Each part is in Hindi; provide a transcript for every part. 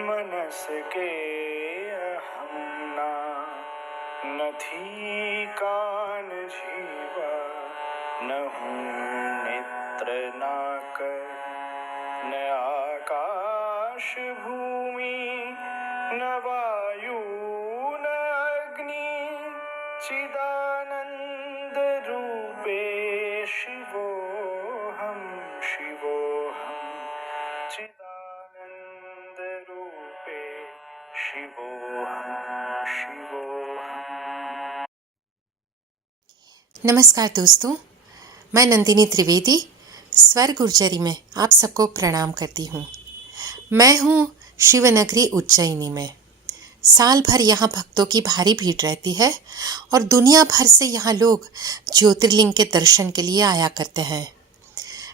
मनस के अहम ना नथी कान जीवा न हूँ नेत्र नाकर न आकाश भूमि न वायु न अग्नि चिदानंद रूपे शिवोहम शिवोहम चिदानंद रूपे शिवोहम शिवोहम। नमस्कार दोस्तों, मैं नंदिनी त्रिवेदी स्वर गुर्जरी में आप सबको प्रणाम करती हूँ। मैं हूँ शिवनगरी उज्जैनी में। साल भर यहाँ भक्तों की भारी भीड़ रहती है और दुनिया भर से यहाँ लोग ज्योतिर्लिंग के दर्शन के लिए आया करते हैं।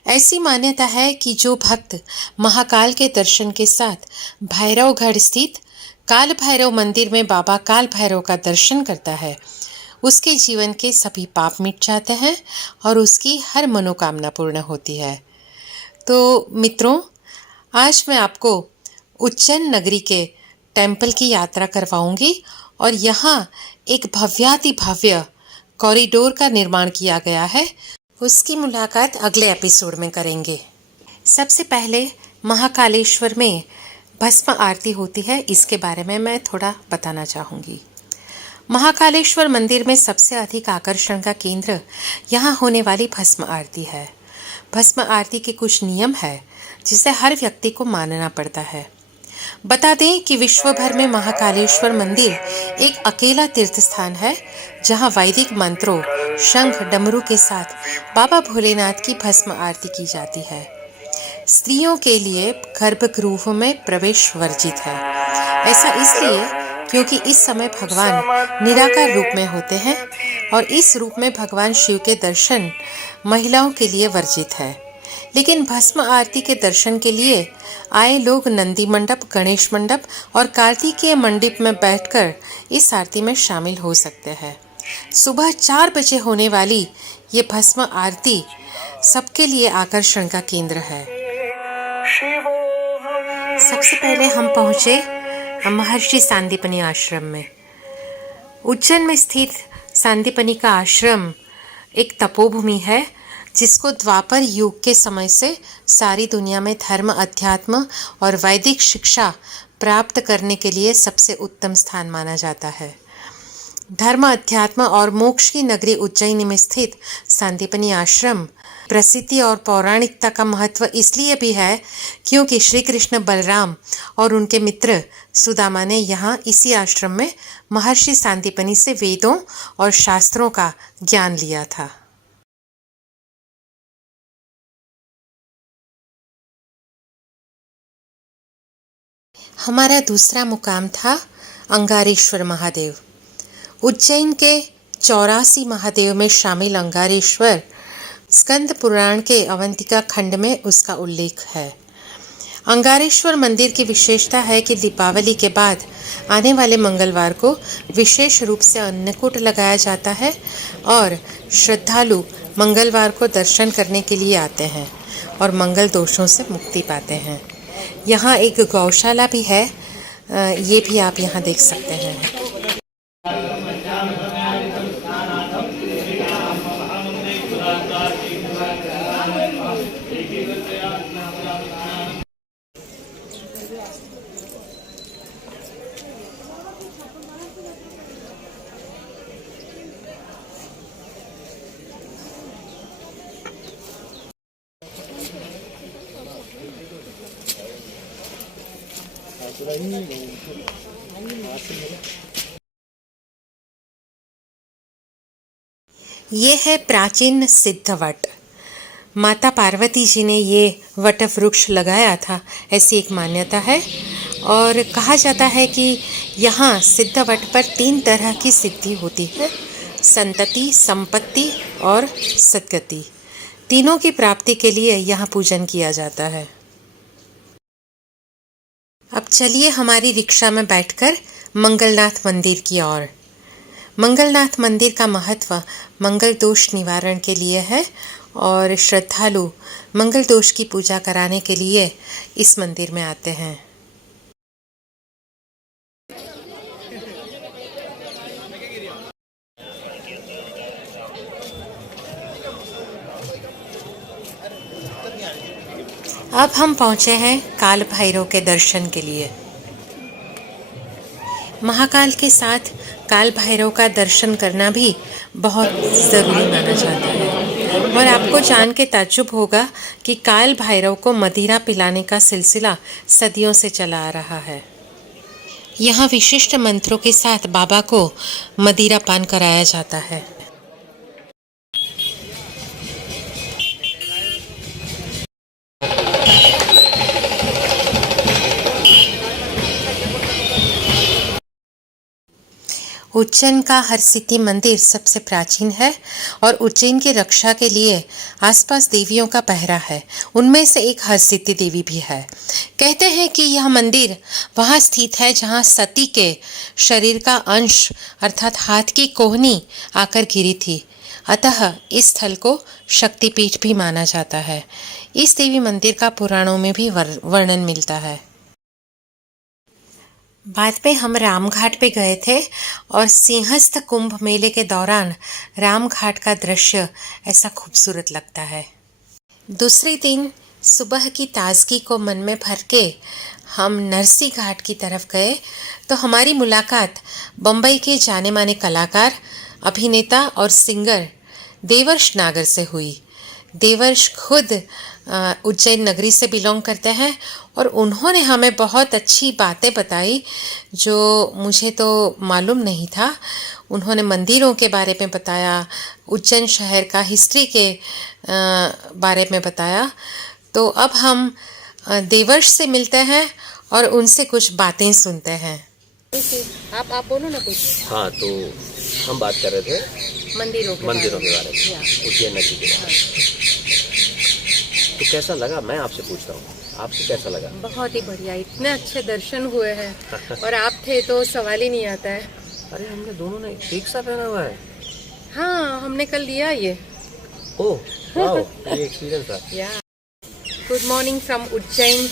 ऐसी मान्यता है कि जो भक्त महाकाल के दर्शन के साथ भैरवगढ़ स्थित काल भैरव मंदिर में बाबा काल भैरव का दर्शन करता है, उसके जीवन के सभी पाप मिट जाते हैं और उसकी हर मनोकामना पूर्ण होती है। तो मित्रों, आज मैं आपको उज्जैन नगरी के टेंपल की यात्रा करवाऊंगी और यहाँ एक भव्याति भव्य कॉरिडोर का निर्माण किया गया है। उसकी मुलाकात अगले एपिसोड में करेंगे। सबसे पहले महाकालेश्वर में भस्म आरती होती है, इसके बारे में मैं थोड़ा बताना चाहूँगी। महाकालेश्वर मंदिर में सबसे अधिक आकर्षण का केंद्र यहाँ होने वाली भस्म आरती है। भस्म आरती के कुछ नियम है जिसे हर व्यक्ति को मानना पड़ता है। बता दें कि विश्व भर में महाकालेश्वर मंदिर एक अकेला तीर्थ स्थान है जहाँ वैदिक मंत्रों, शंख, डमरू के साथ बाबा भोलेनाथ की भस्म आरती की जाती है। स्त्रियों के लिए गर्भगृह में प्रवेश वर्जित है। ऐसा इसलिए क्योंकि इस समय भगवान निराकार रूप में होते हैं और इस रूप में भगवान शिव के दर्शन महिलाओं के लिए वर्जित है। लेकिन भस्म आरती के दर्शन के लिए आए लोग नंदी मंडप, गणेश मंडप और कार्तिकेय मंडप में बैठकर इस आरती में शामिल हो सकते हैं। सुबह 4 बजे होने वाली ये भस्म आरती सबके लिए आकर्षण का केंद्र है। सबसे पहले हम पहुंचे महर्षि सांदीपनि आश्रम में। उज्जैन में स्थित सांदीपनि का आश्रम एक तपोभूमि है जिसको द्वापर युग के समय से सारी दुनिया में धर्म, अध्यात्म और वैदिक शिक्षा प्राप्त करने के लिए सबसे उत्तम स्थान माना जाता है। धर्म, अध्यात्म और मोक्ष की नगरी उज्जैन में स्थित सांदीपनि आश्रम प्रसिद्धि और पौराणिकता का महत्व इसलिए भी है क्योंकि श्री कृष्ण, बलराम और उनके मित्र सुदामा ने यहाँ इसी आश्रम में महर्षि सांदीपनि से वेदों और शास्त्रों का ज्ञान लिया था। हमारा दूसरा मुकाम था अंगारेश्वर महादेव। उज्जैन के 84 महादेव में शामिल अंगारेश्वर स्कंद पुराण के अवंतिका खंड में उसका उल्लेख है। अंगारेश्वर मंदिर की विशेषता है कि दीपावली के बाद आने वाले मंगलवार को विशेष रूप से अन्नकूट लगाया जाता है और श्रद्धालु मंगलवार को दर्शन करने के लिए आते हैं और मंगल दोषों से मुक्ति पाते हैं। यहाँ एक गौशाला भी है, ये भी आप यहाँ देख सकते हैं। ये है प्राचीन सिद्ध वट। माता पार्वती जी ने ये वट वृक्ष लगाया था, ऐसी एक मान्यता है। और कहा जाता है कि यहाँ सिद्ध वट पर 3 तरह की सिद्धि होती है: संतति, संपत्ति और सद्गति। तीनों की प्राप्ति के लिए यहाँ पूजन किया जाता है। अब चलिए हमारी रिक्शा में बैठकर मंगलनाथ मंदिर की ओर। मंगलनाथ मंदिर का महत्व मंगल दोष निवारण के लिए है और श्रद्धालु मंगल दोष की पूजा कराने के लिए इस मंदिर में आते हैं। अब हम पहुंचे हैं काल भैरव के दर्शन के लिए। महाकाल के साथ काल भैरव का दर्शन करना भी बहुत ज़रूरी माना जाता है। और आपको जान के ताज्जुब होगा कि काल भैरव को मदिरा पिलाने का सिलसिला सदियों से चला आ रहा है। यहाँ विशिष्ट मंत्रों के साथ बाबा को मदिरा पान कराया जाता है। उज्जैन का हरसिद्धि मंदिर सबसे प्राचीन है और उज्जैन की रक्षा के लिए आसपास देवियों का पहरा है। उनमें से एक हरसिद्धि देवी भी है। कहते हैं कि यह मंदिर वहाँ स्थित है जहाँ सती के शरीर का अंश अर्थात हाथ की कोहनी आकर गिरी थी। अतः इस स्थल को शक्तिपीठ भी माना जाता है। इस देवी मंदिर का पुराणों में भी वर्णन मिलता है। बाद में हम रामघाट पे गए थे और सिंहस्थ कुंभ मेले के दौरान रामघाट का दृश्य ऐसा खूबसूरत लगता है। दूसरे दिन सुबह की ताजगी को मन में भर के हम नरसी घाट की तरफ गए तो हमारी मुलाकात बम्बई के जाने माने कलाकार, अभिनेता और सिंगर देवर्ष नागर से हुई। देवर्ष खुद उज्जैन नगरी से बिलोंग करते हैं और उन्होंने हमें बहुत अच्छी बातें बताई जो मुझे तो मालूम नहीं था। उन्होंने मंदिरों के बारे में बताया, उज्जैन शहर का हिस्ट्री के बारे में बताया। तो अब हम देवर्ष से मिलते हैं और उनसे कुछ बातें सुनते हैं। आप बोलो ना कुछ। हाँ, तो हम बात कर रहे थे मंदिरों के बारे में, उज्जैन नगरी के बारे में। तो कैसा लगा, मैं आपसे पूछता हूँ, आपको कैसा लगा? बहुत ही बढ़िया, इतने अच्छे दर्शन हुए हैं और आप थे तो सवाल ही नहीं आता है। अरे हमने दोनों ने एक साथ रहना हुआ है। हाँ, हमने कल लिया ये। ओह वाओ, ये एक्सपीरियंस था। Good morning from Ujjain.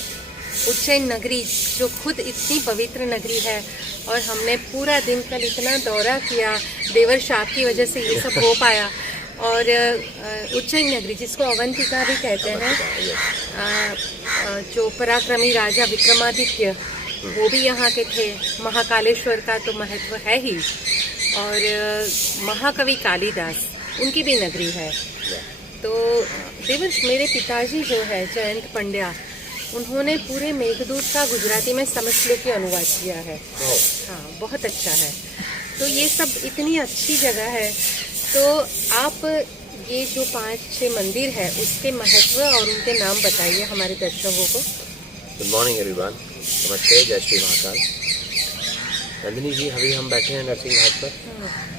Ujjain नगरी जो खुद इतनी पवित्र नगरी है और हमने पूरा दिन कल इतना दौरा किया, देवर्ष आपकी वजह से ये सब हो पाया। और उज्जैन नगरी जिसको अवंतिका भी कहते हैं, जो पराक्रमी राजा विक्रमादित्य वो भी यहाँ के थे। महाकालेश्वर का तो महत्व है ही, और महाकवि कालिदास उनकी भी नगरी है। तो देवर्ष मेरे पिताजी जो है जयंत पंड्या, उन्होंने पूरे मेघदूत का गुजराती में समश्लोकी अनुवाद किया है। हाँ, बहुत अच्छा है। तो ये सब इतनी अच्छी जगह है। तो आप ये जो 5-6 मंदिर है उसके महत्व और उनके नाम बताइए हमारे दर्शकों को। गुड मॉर्निंग एवरीवन, नमस्ते, जय श्री महाकाल। नंदिनी जी, अभी हम बैठे हैं नरसिंह घाट पर।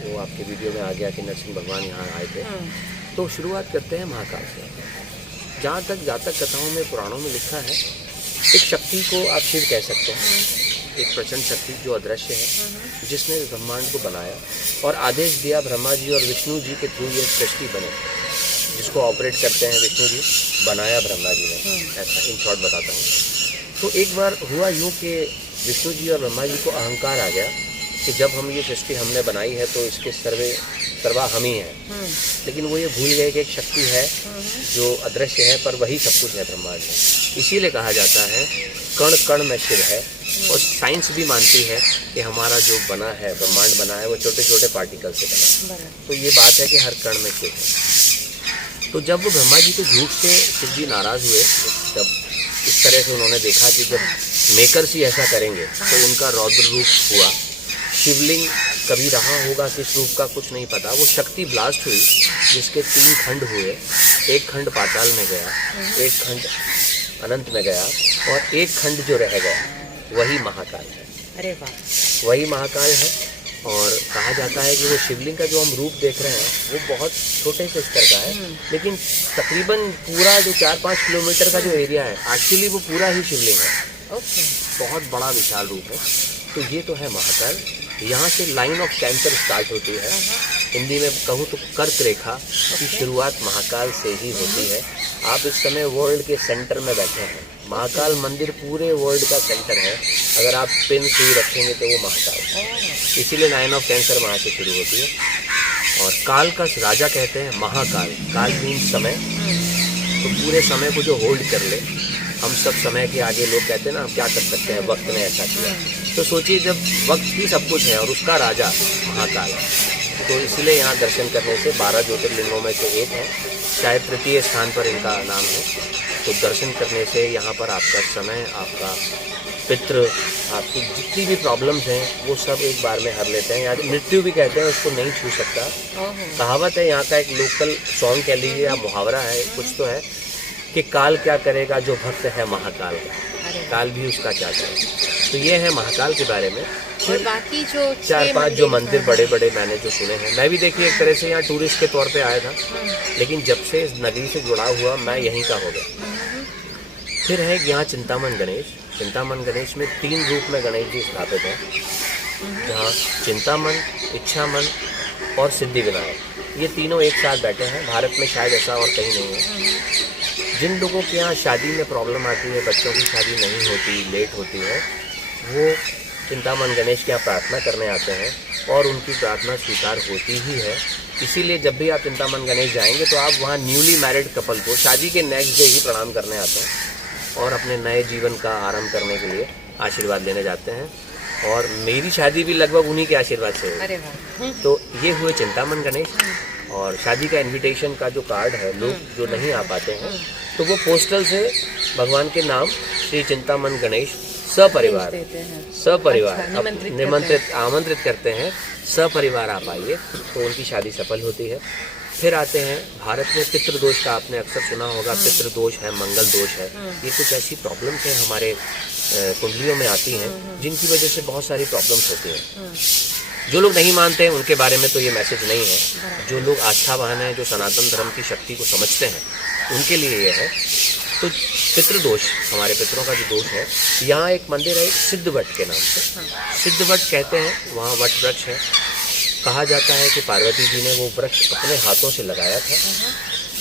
वो आपके वीडियो में आ गया कि नरसिंह भगवान यहाँ आए थे। तो शुरुआत करते हैं महाकाल से। जहाँ तक जातक कथाओं में, पुराणों में लिखा है, एक शक्ति को आप शिव कह सकते हैं, एक प्रचंड शक्ति जो अदृश्य है, जिसने ब्रह्मांड को बनाया और आदेश दिया ब्रह्मा जी और विष्णु जी के थ्रू ये सृष्टि बने, जिसको ऑपरेट करते हैं विष्णु जी, बनाया ब्रह्मा जी ने। ऐसा इन शॉर्ट बताता हूँ। तो एक बार हुआ यूँ कि विष्णु जी और ब्रह्मा जी को अहंकार आ गया कि जब हम ये सृष्टि हमने बनाई है तो इसके सर्वा हम ही हैं। लेकिन वो ये भूल गए कि एक शक्ति है जो अदृश्य है पर वही सब कुछ है ब्रह्मांड में। इसीलिए कहा जाता है कण कण में शिव है। और साइंस भी मानती है कि हमारा जो बना है, ब्रह्मांड बना है, वो छोटे छोटे पार्टिकल से बना है। तो ये बात है कि हर कण में शिव है। तो जब वो ब्रह्मा जी के झूठ से शिव जी नाराज़ हुए, जब इस तरह से उन्होंने देखा कि जब मेकर्स ही ऐसा करेंगे तो उनका रौद्र रूप हुआ। शिवलिंग कभी रहा होगा किस रूप का कुछ नहीं पता। वो शक्ति ब्लास्ट हुई जिसके 3 खंड हुए। एक खंड पाताल में गया, एक खंड अनंत में गया और एक खंड जो रह गया वही महाकाल है। अरे वाह, वही महाकाल है। और कहा जाता है कि वो शिवलिंग का जो हम रूप देख रहे हैं वो बहुत छोटे से स्तर का है, लेकिन तकरीबन पूरा जो 4-5 किलोमीटर का जो एरिया है एक्चुअली वो पूरा ही शिवलिंग है। बहुत बड़ा विशाल रूप है। तो ये तो है महाकाल। यहाँ से लाइन ऑफ कैंसर स्टार्ट होती है। हिंदी में कहूँ तो कर्क रेखा की शुरुआत महाकाल से ही होती है। आप इस समय वर्ल्ड के सेंटर में बैठे हैं। महाकाल मंदिर पूरे वर्ल्ड का सेंटर है। अगर आप पिन सुई रखेंगे तो वो महाकाल, इसीलिए लाइन ऑफ कैंसर वहाँ से शुरू होती है। और काल का राजा कहते हैं महाकाल। काल मीन्स समय, तो पूरे समय को जो होल्ड कर ले, हम सब समय के आगे लोग कहते हैं ना, हम क्या कर सकते हैं, वक्त ने ऐसा किया। तो सोचिए जब वक्त ही सब कुछ है और उसका राजा महाकाल, तो इसलिए यहाँ दर्शन करने से 12 ज्योतिर्लिंगों में से एक है, शायद तृतीय स्थान पर इनका नाम है। तो दर्शन करने से यहाँ पर आपका समय, आपका पितृ, आपकी जितनी भी प्रॉब्लम्स हैं वो सब एक बार में हर लेते हैं। यहाँ मृत्यु भी कहते हैं, उसको नहीं छू सकता। कहावत है यहाँ का, एक लोकल सॉन्ग कह लीजिए या मुहावरा है, कुछ तो है कि काल क्या करेगा जो भक्त है महाकाल का, काल भी उसका क्या करेगा। तो ये है महाकाल के बारे में। और बाकी जो 4-5 जो मंदिर बड़े बड़े मैंने जो सुने हैं, मैं भी देखिए एक तरह से यहाँ टूरिस्ट के तौर पे आया था, लेकिन जब से इस नगरी से जुड़ा हुआ मैं यहीं का हो गया। फिर है यहाँ चिंतामन गणेश। चिंतामन गणेश में 3 रूप में गणेश जी स्थापित हैं, जहाँ चिंतामन, इच्छामन और सिद्धि विनायक, ये तीनों एक साथ बैठे हैं। भारत में शायद ऐसा और कहीं नहीं है। जिन लोगों के यहाँ शादी में प्रॉब्लम आती है, बच्चों की शादी नहीं होती, लेट होती है, वो चिंतामन गणेश के यहाँ प्रार्थना करने आते हैं और उनकी प्रार्थना स्वीकार होती ही है। इसीलिए जब भी आप चिंतामन गणेश जाएंगे तो आप वहाँ न्यूली मैरिड कपल को शादी के नेक्स्ट डे ही प्रणाम करने आते हैं और अपने नए जीवन का आरंभ करने के लिए आशीर्वाद लेने जाते हैं। और मेरी शादी भी लगभग उन्हीं के आशीर्वाद से हुई। अरे वाह। तो ये हुए चिंतामन गणेश। और शादी का इनविटेशन का जो कार्ड है, लोग जो नहीं आ पाते हैं तो वो पोस्टल से भगवान के नाम श्री चिंतामन गणेश सपरिवार निमंत्रित आमंत्रित करते हैं, सपरिवार आप आइए, तो उनकी शादी सफल होती है। फिर आते हैं भारत में पितृदोष का, आपने अक्सर सुना होगा, पितृदोष है, मंगल दोष है। ये कुछ ऐसी प्रॉब्लम्स हैं हमारे कुंडलियों में आती हैं जिनकी वजह से बहुत सारी प्रॉब्लम्स होती हैं। जो लोग नहीं मानते हैं उनके बारे में तो ये मैसेज नहीं है। जो लोग आस्थावान हैं, जो सनातन धर्म की शक्ति को समझते हैं, उनके लिए ये है। तो पितृदोष, हमारे पितरों का जो दोष है, यहाँ एक मंदिर है सिद्धवट के नाम से। सिद्धवट कहते हैं, वहाँ वट वृक्ष है। कहा जाता है कि पार्वती जी ने वो वृक्ष अपने हाथों से लगाया था।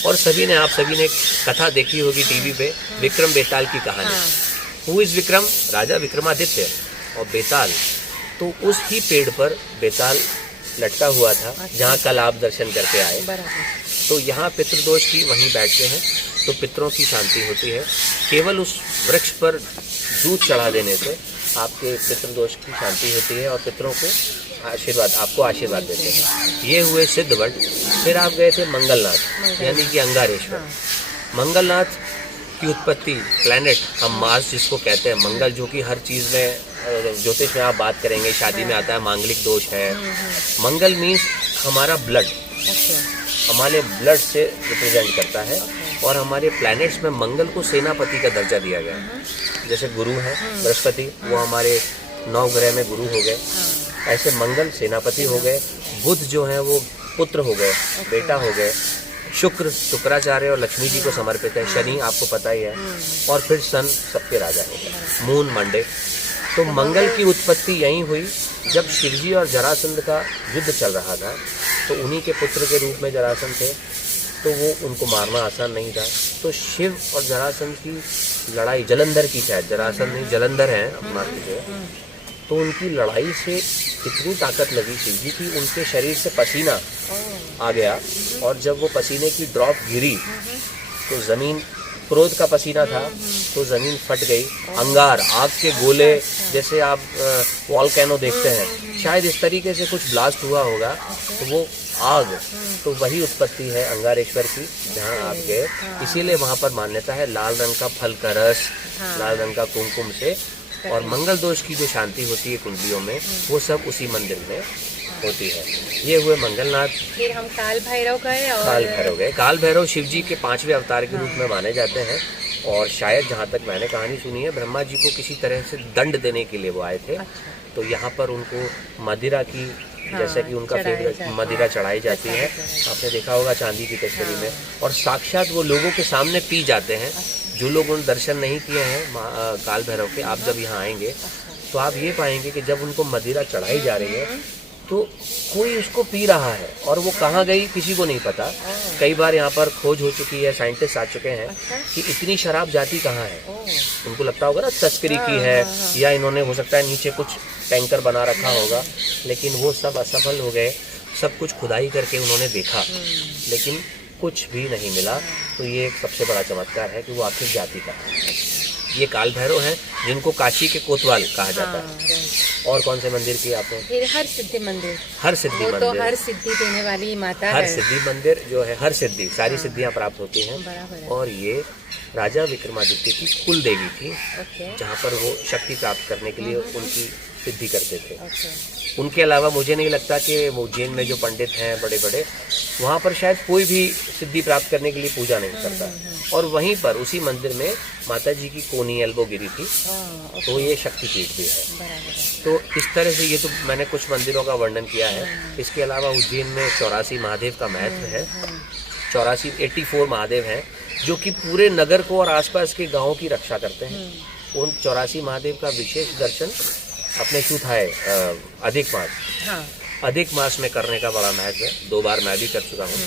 और आप सभी ने कथा देखी होगी टीवी पे, विक्रम बेताल की कहानी। Who is Vikram? राजा विक्रमादित्य। और बेताल, तो उस ही पेड़ पर बेताल लटका हुआ था जहाँ कल आप दर्शन करके आए। तो यहाँ पितृदोष की वहीं बैठते हैं तो पितरों की शांति होती है। केवल उस वृक्ष पर दूध चढ़ा देने से आपके पितृदोष की शांति होती है और पितरों को आपको आशीर्वाद देते हैं। ये हुए सिद्धवट। फिर आप गए थे मंगलनाथ, यानी कि अंगारेश्वर। मंगलनाथ की उत्पत्ति, प्लैनेट, हम मार्स जिसको कहते हैं, मंगल, जो कि हर चीज़ में, ज्योतिष में आप बात करेंगे, शादी में आता है, मांगलिक दोष है। मंगल मीन्स हमारा ब्लड, हमारे ब्लड से रिप्रेजेंट करता है। और हमारे प्लैनेट्स में मंगल को सेनापति का दर्जा दिया गया है। जैसे गुरु है बृहस्पति, वो हमारे 9 ग्रह में गुरु हो गए, ऐसे मंगल सेनापति हो गए। बुध जो है वो पुत्र हो गए, बेटा हो गए। शुक्र शुक्राचार्य और लक्ष्मी जी को समर्पित है। शनि आपको पता ही है। और फिर सन सबके राजा हो गए, मून मंडे। तो मंगल की उत्पत्ति यहीं हुई जब शिवजी और जरासंध का युद्ध चल रहा था। तो उन्हीं के पुत्र के रूप में जरासंध थे, तो वो उनको मारना आसान नहीं था। तो शिव और जरासंध की लड़ाई, जलंधर की, शायद जरासंध नहीं जलंधर है अपना लीजिए, तो उनकी लड़ाई से इतनी ताकत लगी शिव जी की, उनके शरीर से पसीना आ गया। और जब वो पसीने की ड्रॉप गिरी तो ज़मीन, क्रोध का पसीना था तो ज़मीन फट गई। अंगार, आग के गोले, जैसे आप वॉल्केनो देखते हैं, शायद इस तरीके से कुछ ब्लास्ट हुआ होगा। तो वो आग, तो वही उत्पत्ति है अंगारेश्वर की, जहाँ आप गए। इसीलिए वहाँ पर मान्यता है लाल रंग का फल का रस, लाल रंग का कुमकुम से। और मंगल दोष की जो शांति होती है कुंडलियों में, वो सब उसी मंदिर में होती है। ये हुए मंगलनाथ। फिर हम काल भैरव गए। और काल भैरव गए। काल भैरव शिव जी के 5वें अवतार के रूप में माने जाते हैं। और शायद जहाँ तक मैंने कहानी सुनी है, ब्रह्मा जी को किसी तरह से दंड देने के लिए वो आए थे। तो यहाँ पर उनको मदिरा की, जैसे कि उनका फेवरेट मदिरा चढ़ाई जाती है। आपने देखा होगा चांदी की कचरी में। और साक्षात वो लोगों के सामने पी जाते हैं। जो लोग उन दर्शन नहीं किए हैं काल भैरव के, आप जब यहाँ आएंगे तो आप ये पाएंगे कि जब उनको मदिरा चढ़ाई जा रही है तो कोई उसको पी रहा है। और वो कहाँ गई किसी को नहीं पता। कई बार यहाँ पर खोज हो चुकी है, साइंटिस्ट आ चुके हैं कि इतनी शराब जाती कहाँ है। उनको लगता होगा ना तस्करी की है, या इन्होंने हो सकता है नीचे कुछ टैंकर बना रखा होगा, लेकिन वो सब असफल हो गए। सब कुछ खुदाई करके उन्होंने देखा, लेकिन कुछ भी नहीं मिला। तो ये एक सबसे बड़ा चमत्कार है कि वो आखिर जाती कहाँ है। ये काल भैरव हैं जिनको काशी के कोतवाल कहा जाता है। right. और कौन से मंदिर की आपने? फिर हर सिद्धि मंदिर, हर सिद्धि वो तो मंदिर, हर सिद्धि देने वाली माता हर है। सिद्धि मंदिर जो है, हर सिद्धि, सारी सिद्धियां प्राप्त होती हैं। बराबर है। और ये राजा विक्रमादित्य की कुल देवी थी, ओके जहाँ पर वो शक्ति प्राप्त करने के लिए उनकी सिद्धि करते थे। ओके उनके अलावा मुझे नहीं लगता कि वो उज्जैन में जो पंडित हैं बड़े बड़े, वहाँ पर शायद कोई भी सिद्धि प्राप्त करने के लिए पूजा नहीं करता। और वहीं पर उसी मंदिर में माता जी की कोनी एल्बो गिरी थी, तो ये शक्तिपीठ भी है। बराबर है। तो इस तरह से ये तो मैंने कुछ मंदिरों का वर्णन किया है। इसके अलावा उज्जैन में 84 महादेव का महत्व है। 84 महादेव हैं जो कि पूरे नगर को और आसपास के गांवों की रक्षा करते हैं। उन 84 महादेव का विशेष दर्शन अपने चौथाए अधिक मास, हाँ अधिक मास में करने का बड़ा महत्व है। 2 बार मैं भी कर चुका हूँ।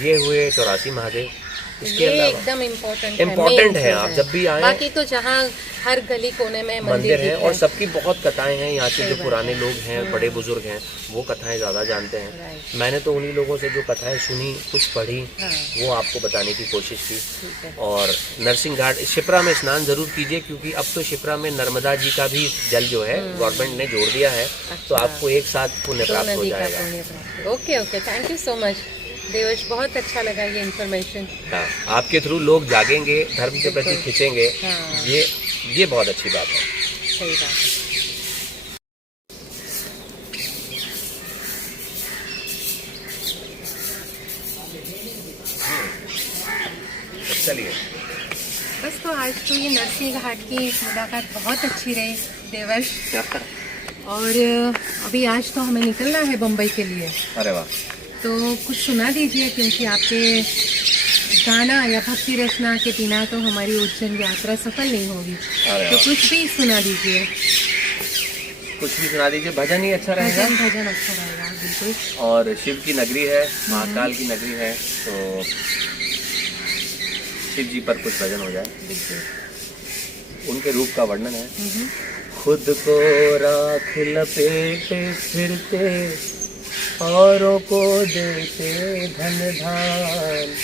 ये हुए 84 महादेव। इसके ये अलावा एकदम इम्पोर्टेंट है, आप जब भी आए, बाकी तो जहाँ हर गली कोने में मंदिर हैं दिख और है। सबकी बहुत कथाएं हैं। यहाँ के सही जो बात पुराने है। लोग हैं, बड़े बुजुर्ग हैं, वो कथाएं ज़्यादा जानते हैं। राइट। मैंने तो उन्हीं लोगों से जो कथाएं सुनी, कुछ पढ़ी, हाँ। वो आपको बताने की कोशिश की। ठीक है। और नरसिंह घाट, शिप्रा में स्नान जरूर कीजिए, क्योंकि अब तो शिप्रा में नर्मदा जी का भी जल जो है गवर्नमेंट ने जोड़ दिया है, तो अच्छा। आपको एक साथ पुण्य तो प्राप्त हो नदी का जाएगा। पुण्य प्राप्त। Okay okay, thank you so much Devash, बहुत अच्छा लगा ये इन्फॉर्मेशन। हाँ, आपके थ्रू लोग जागेंगे, धर्म के प्रति बिल्कुल। खिंचेंगे। हाँ। ये बहुत अच्छी बात है। सही बात है। चलिए, बस तो आज तो ये नरसिंह घाट की मुलाकात बहुत अच्छी रही देवश। और अभी आज तो हमें निकलना है बम्बई के लिए, अरे वाह, तो कुछ सुना दीजिए, क्योंकि आपके गाना या भक्ति रचना के बिना तो हमारी उज्जैन यात्रा सफल नहीं होगी। अरे तो वाह। कुछ भी सुना दीजिए। कुछ भी सुना दीजिए, भजन ही अच्छा रहेगा। भजन भजन अच्छा रहेगा, बिल्कुल। और शिव की नगरी है, महाकाल की नगरी है, तो शिव जी पर कुछ भजन हो जाए। बिल्कुल। उनके रूप का वर्णन है। खुद को राख लपेटे फिरते, औरों को देते धन धान।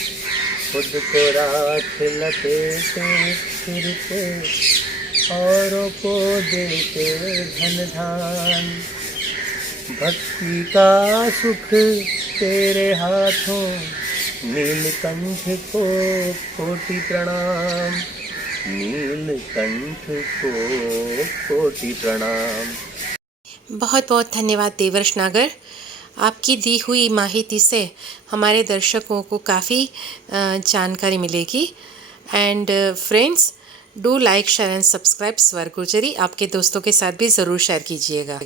खुद को राख लपेटे फिरते, औरों को देते धन धान। भक्ति का सुख तेरे हाथों, नीलकंठ को कोटि प्रणाम। नीलकंठ को कोटि प्रणाम। बहुत बहुत धन्यवाद देवर्ष नागर। आपकी दी हुई माहिती से हमारे दर्शकों को काफ़ी जानकारी मिलेगी। And friends, do like share and subscribe स्वर गुर्जरी। आपके दोस्तों के साथ भी ज़रूर शेयर कीजिएगा।